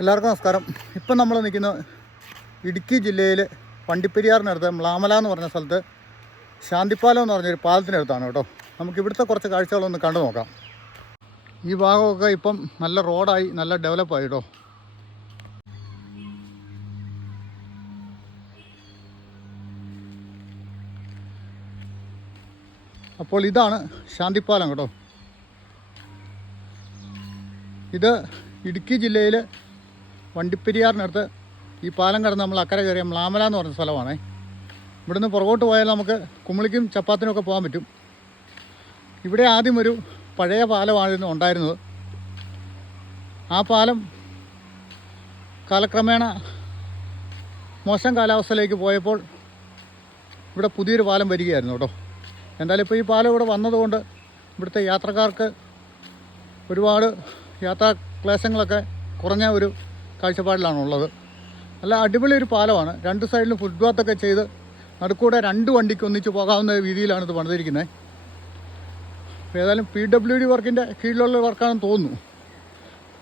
എല്ലാവർക്കും നമസ്കാരം. ഇപ്പം നമ്മൾ നിൽക്കുന്ന ഇടുക്കി ജില്ലയിൽ വണ്ടിപ്പെരിയാറിനടുത്ത് മ്ലാമല എന്ന് പറഞ്ഞ സ്ഥലത്ത് ശാന്തിപ്പാലം എന്ന് പറഞ്ഞൊരു പാലത്തിനടുത്താണ് കേട്ടോ. നമുക്ക് ഇവിടുത്തെ കുറച്ച് കാഴ്ചകളൊന്ന് കണ്ടു നോക്കാം. ഈ ഭാഗമൊക്കെ ഇപ്പം നല്ല റോഡായി നല്ല ഡെവലപ്പായി കേട്ടോ. അപ്പോൾ ഇതാണ് ശാന്തിപ്പാലം കേട്ടോ. ഇത് ഇടുക്കി ജില്ലയിൽ വണ്ടിപ്പെരിയാറിനടുത്ത് ഈ പാലം കടന്ന് നമ്മൾ അക്കരെ കയറിയ മ്ലാമല എന്ന് പറഞ്ഞ സ്ഥലമാണേ. ഇവിടുന്ന് പുറകോട്ട് പോയാൽ നമുക്ക് കുമിളിക്കും ചപ്പാത്തിനും ഒക്കെ പോകാൻ പറ്റും. ഇവിടെ ആദ്യം ഒരു പഴയ പാലമായിരുന്നു ഉണ്ടായിരുന്നത്. ആ പാലം കാലക്രമേണ മോശം കാലാവസ്ഥയിലേക്ക് പോയപ്പോൾ ഇവിടെ പുതിയൊരു പാലം വരികയായിരുന്നു കേട്ടോ. എന്തായാലും ഇപ്പോൾ ഈ പാലം ഇവിടെ വന്നതുകൊണ്ട് ഇവിടുത്തെ യാത്രക്കാർക്ക് ഒരുപാട് യാത്രാ ക്ലേശങ്ങളൊക്കെ കുറഞ്ഞ ഒരു കാഴ്ചപ്പാടിലാണ് ഉള്ളത് നല്ല അടിപൊളി ഒരു പാലമാണ്. രണ്ട് സൈഡിലും ഫുട്പാത്തൊക്കെ ചെയ്ത് നടുക്കൂടെ രണ്ട് വണ്ടിക്ക് ഒന്നിച്ച് പോകാവുന്ന രീതിയിലാണ് ഇത് പണിതിരിക്കുന്നത് ഏതായാലും പി ഡബ്ല്യു ഡി വർക്കിന്റെ കീഴിലുള്ള വർക്കാണെന്ന് തോന്നുന്നു.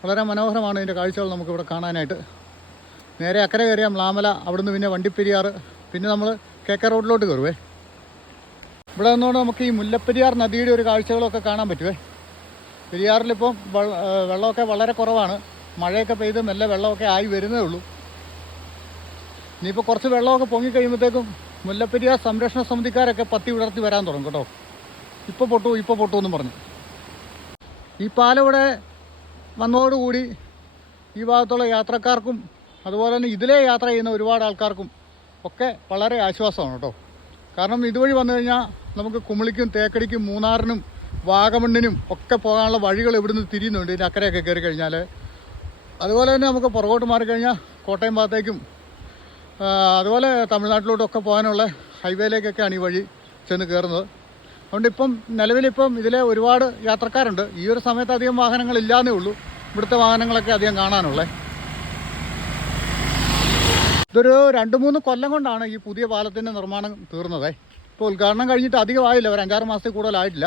വളരെ മനോഹരമാണ് ഇതിന്റെ കാഴ്ചകൾ നമുക്കിവിടെ കാണാനായിട്ട്. നേരെ അക്കരെ കയറിയാൽ മ്ലാമല അവിടുന്ന് പിന്നെ വണ്ടിപ്പെരിയാറ് പിന്നെ നമ്മൾ കെ കെ റോഡിലോട്ട് കയറുവേ. ഇവിടെ നിന്നുകൊണ്ട് നമുക്ക് ഈ മുല്ലപ്പെരിയാർ നദിയുടെ ഒരു കാഴ്ചകളൊക്കെ കാണാൻ പറ്റുവേ. പെരിയാറിലിപ്പം വെള്ളമൊക്കെ വളരെ കുറവാണ്. മഴയൊക്കെ പെയ്ത് നല്ല വെള്ളമൊക്കെ ആയി വരുന്നേ ഉള്ളൂ. ഇനിയിപ്പോൾ കുറച്ച് വെള്ളമൊക്കെ പൊങ്ങിക്കഴിയുമ്പോഴത്തേക്കും മുല്ലപ്പെരിയാർ സംരക്ഷണ സമിതിക്കാരൊക്കെ പത്തി വിടർത്തി വരാൻ തുടങ്ങും കേട്ടോ. ഇപ്പോൾ പൊട്ടു ഇപ്പോൾ പൊട്ടു എന്നും പറഞ്ഞു. ഈ പാലം ഇവിടെ വന്നതോടുകൂടി ഈ ഭാഗത്തുള്ള യാത്രക്കാർക്കും അതുപോലെ തന്നെ ഇതിലെ യാത്ര ചെയ്യുന്ന ഒരുപാട് ആൾക്കാർക്കും ഒക്കെ വളരെ ആശ്വാസമാണ് കേട്ടോ. കാരണം ഇതുവഴി വന്നു കഴിഞ്ഞാൽ നമുക്ക് കുമിളിക്കും തേക്കടിക്കും മൂന്നാറിനും വാഗമണ്ണിനും ഒക്കെ പോകാനുള്ള വഴികൾ ഇവിടുന്ന് തിരിയുന്നുണ്ട്. ഇതിന്റെ അക്കരയൊക്കെ കയറി കഴിഞ്ഞാൽ അതുപോലെ തന്നെ നമുക്ക് പുറകോട്ട് മാറിക്കഴിഞ്ഞാൽ കോട്ടയം ഭാഗത്തേക്കും അതുപോലെ തമിഴ്നാട്ടിലോട്ടൊക്കെ പോകാനുള്ള ഹൈവേയിലേക്കൊക്കെയാണ് ഈ വഴി ചെന്ന് കയറുന്നത്. അതുകൊണ്ട് ഇപ്പം നിലവിലിപ്പം ഇതിലെ ഒരുപാട് യാത്രക്കാരുണ്ട്. ഈ ഒരു സമയത്ത് അധികം വാഹനങ്ങൾ ഇല്ലാന്നേ ഉള്ളൂ. ഇവിടുത്തെ വാഹനങ്ങളൊക്കെ അധികം കാണാനുള്ളത് ഇതൊരു രണ്ട് മൂന്ന് കൊല്ലം കൊണ്ടാണ് ഈ പുതിയ പാലത്തിന്റെ നിർമ്മാണം തീർന്നത്. ഇപ്പോൾ ഉദ്ഘാടനം കഴിഞ്ഞിട്ട് അധികമായില്ല. ഒരു അഞ്ചാറ് മാസത്തിൽ കൂടുതലായിട്ടില്ല.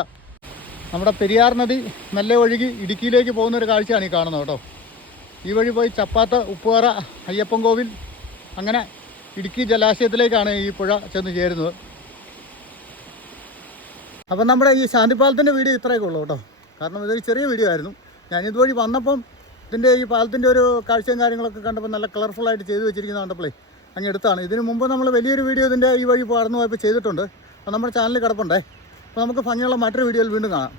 നമ്മുടെ പെരിയാർ നദി മെല്ലെ ഒഴുകി ഇടുക്കിയിലേക്ക് പോകുന്ന ഒരു കാഴ്ചയാണ് ഈ കാണുന്നത് കേട്ടോ. ഈ വഴി പോയി ചപ്പാത്ത ഉപ്പുപാറ അയ്യപ്പൻ കോവിൽ അങ്ങനെ ഇടുക്കി ജലാശയത്തിലേക്കാണ് ഈ പുഴ ചെന്ന് ചേരുന്നത്. അപ്പം നമ്മുടെ ഈ ശാന്തിപാലത്തിന്റെ വീഡിയോ ഇത്രയൊക്കെ ഉള്ളൂ കേട്ടോ. കാരണം ഇതൊരു ചെറിയ വീഡിയോ ആയിരുന്നു. ഞാൻ ഇതുവഴി വന്നപ്പം ഇതിന്റെ ഈ പാലത്തിന്റെ ഒരു കാഴ്ചയും കാര്യങ്ങളൊക്കെ കണ്ടപ്പോൾ നല്ല കളർഫുള്ളായിട്ട് ചെയ്തു വെച്ചിരിക്കുന്ന കണ്ടപ്പോഴേ അങ്ങ് എടുത്താണ്. ഇതിന് മുമ്പ് നമ്മൾ വലിയൊരു വീഡിയോ ഇതിന്റെ ഈ വഴി പറന്നു പോയപ്പോൾ ചെയ്തിട്ടുണ്ട്. അപ്പോൾ നമ്മുടെ ചാനൽ കിടപ്പുണ്ടേ. അപ്പോൾ നമുക്ക് ഭംഗിയുള്ള മറ്റൊരു വീഡിയോയിൽ വീണ്ടും കാണാം.